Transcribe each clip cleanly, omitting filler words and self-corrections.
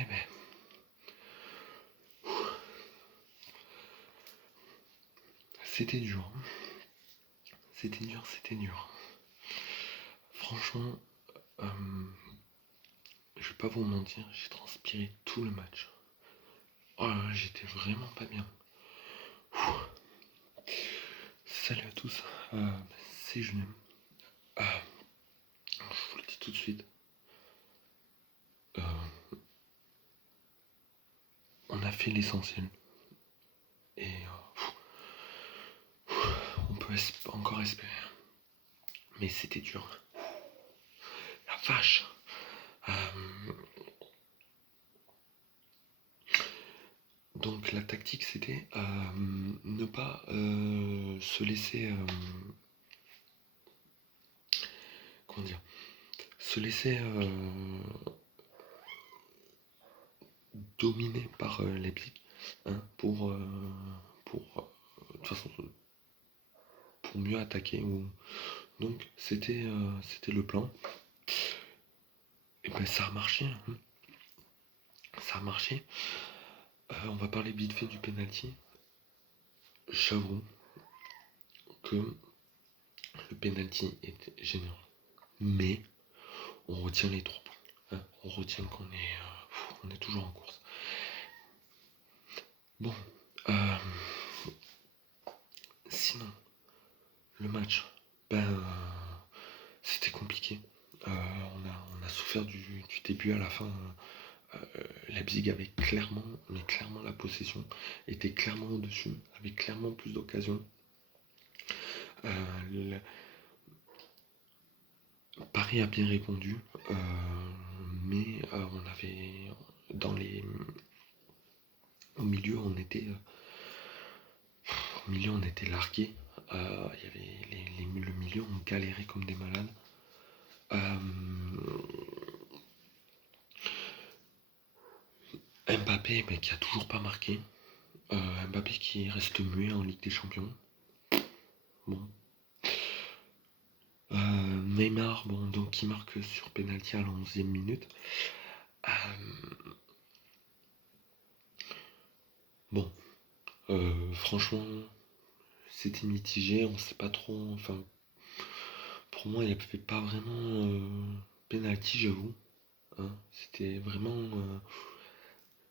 Eh ben, c'était dur. C'était dur. Franchement, je vais pas vous mentir, j'ai transpiré tout le match. Oh là là, j'étais vraiment pas bien. Salut à tous, c'est Julien. Je vous le dis tout de suite. On a fait l'essentiel. Et on peut encore espérer. Mais c'était dur. La vache. Donc la tactique c'était ne pas se laisser comment dire, se laisser dominer par Leipzig, hein, pour de toute façon pour mieux attaquer. Donc c'était le plan. Et ben ça a marché. Hein. Ça a marché. On va parler vite fait du penalty. J'avoue que le penalty est génial. Mais on retient les 3 points. Hein. On retient qu'on est toujours en course. Bon. Sinon, le match, c'était compliqué. On a souffert du début à la fin. Leipzig avait clairement la possession, était clairement au-dessus, avait clairement plus d'occasions. Paris a bien répondu, mais on avait au milieu on était largué. Il y avait le milieu, on galérait comme des malades. Mbappé qui a toujours pas marqué. Mbappé qui reste muet en Ligue des Champions. Bon. Neymar, donc qui marque sur penalty à la 11e minute. Franchement, c'était mitigé, on sait pas trop. Enfin, pour moi, il n'y avait pas vraiment penalty, j'avoue. Hein, c'était vraiment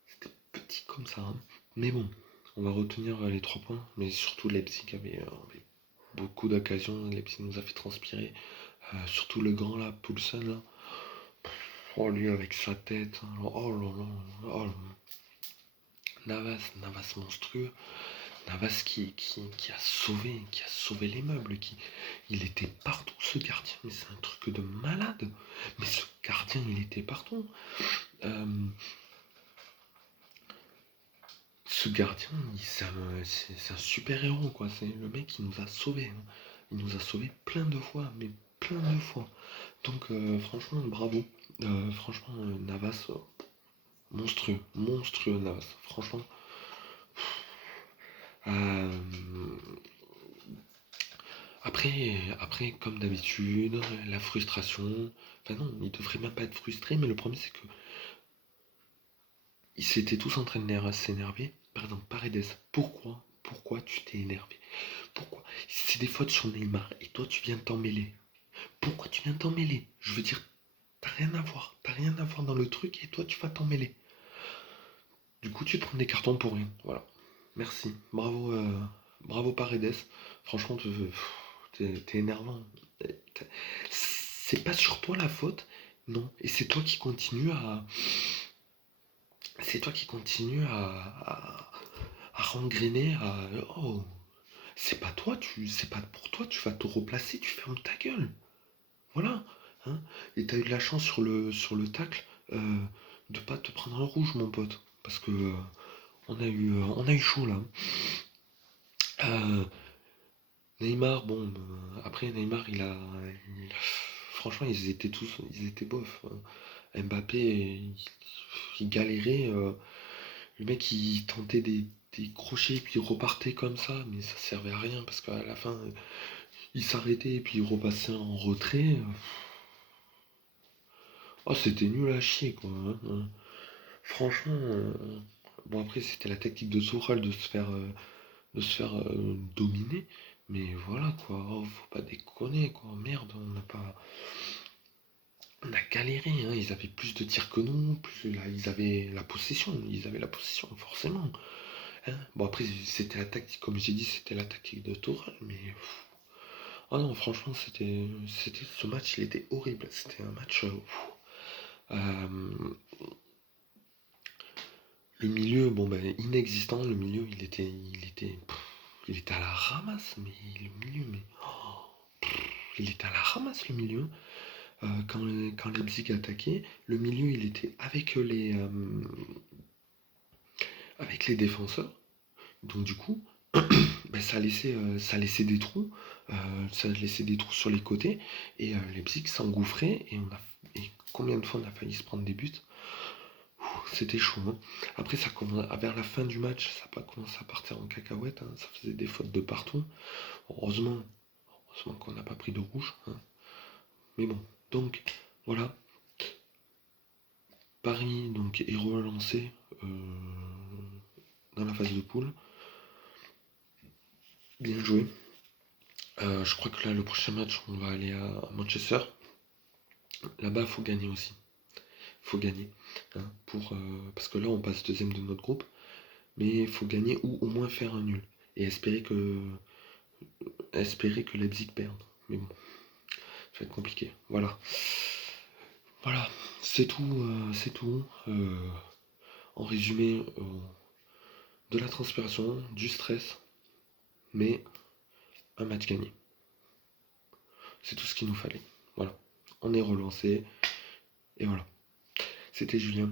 c'était petit comme ça. Hein. Mais bon, on va retenir les 3 points. Mais surtout, Leipzig avait beaucoup d'occasions. Leipzig nous a fait transpirer. Surtout le grand là, Poulsen là. Oh lui avec sa tête. Oh là là. Oh là. Navas monstrueux. Navas qui a sauvé les meubles. Il était partout ce gardien. Mais c'est un truc de malade. Mais ce gardien il était partout. Ce gardien, c'est un super héros quoi. C'est le mec qui nous a sauvés. Hein. Il nous a sauvés plein de fois, mais plein de fois. Donc franchement bravo. Franchement Navas monstrueux Navas. Franchement. Après, comme d'habitude, la frustration. Enfin non, il devrait même pas être frustré, mais le problème c'est que ils s'étaient tous en train de s'énerver. Par exemple, Paredes, pourquoi tu t'es énervé? Pourquoi? C'est des fautes sur Neymar et toi tu viens t'en mêler. Pourquoi tu viens t'en mêler? Je veux dire, t'as rien à voir dans le truc et toi tu vas t'en mêler. Du coup, tu te prends des cartons pour rien. Voilà. Merci. Bravo Paredes. Franchement, t'es énervant. C'est pas sur toi la faute, non. Et c'est toi qui continue à. C'est toi qui continue à rengrainer, Oh, c'est pas toi, c'est pas pour toi, tu vas te replacer, tu fermes ta gueule. Voilà. Hein. Et t'as eu de la chance sur le tacle de pas te prendre un rouge, mon pote. Parce que on a eu chaud là. Neymar, après Neymar, franchement, ils étaient bof. Mbappé, il galérait. Le mec, il tentait des crochets et puis il repartait comme ça, mais ça servait à rien parce qu'à la fin, il s'arrêtait et puis il repassait en retrait. Oh, c'était nul à chier, quoi. Hein. Franchement, bon après c'était la tactique de Tuchel de se faire dominer, mais voilà quoi, oh, faut pas déconner quoi, merde, on a galéré, hein. Ils avaient plus de tirs que nous, plus là, ils avaient la possession forcément, hein. Bon après c'était la tactique, comme j'ai dit, c'était la tactique de Tuchel, mais ah non franchement c'était ce match, il était horrible, c'était un match. Euh, Le milieu, bon ben inexistant, le milieu il était à la ramasse, mais le milieu, mais il était à la ramasse le milieu. Quand Leipzig attaquait, le milieu il était avec les défenseurs. Donc du coup, ben, ça laissait des trous, ça laissait des trous sur les côtés, et Leipzig s'engouffrait, et combien de fois on a failli se prendre des buts. C'était chaud, hein. Après, vers la fin du match, ça a pas commencé à partir en cacahuète, hein. Ça faisait des fautes de partout. Heureusement, heureusement qu'on n'a pas pris de rouge, hein. Mais bon, donc voilà. Paris donc est relancé dans la phase de poule. Bien joué. Je crois que là, le prochain match, on va aller à Manchester. Là-bas, il faut gagner aussi. Il faut gagner, hein, parce que là, on passe deuxième de notre groupe. Mais il faut gagner ou au moins faire un nul. Et espérer que Leipzig perde. Mais bon, ça va être compliqué. Voilà. Voilà. C'est tout. C'est tout. En résumé, de la transpiration, du stress, mais un match gagné. C'est tout ce qu'il nous fallait. Voilà. On est relancé. Et voilà. C'était Julien.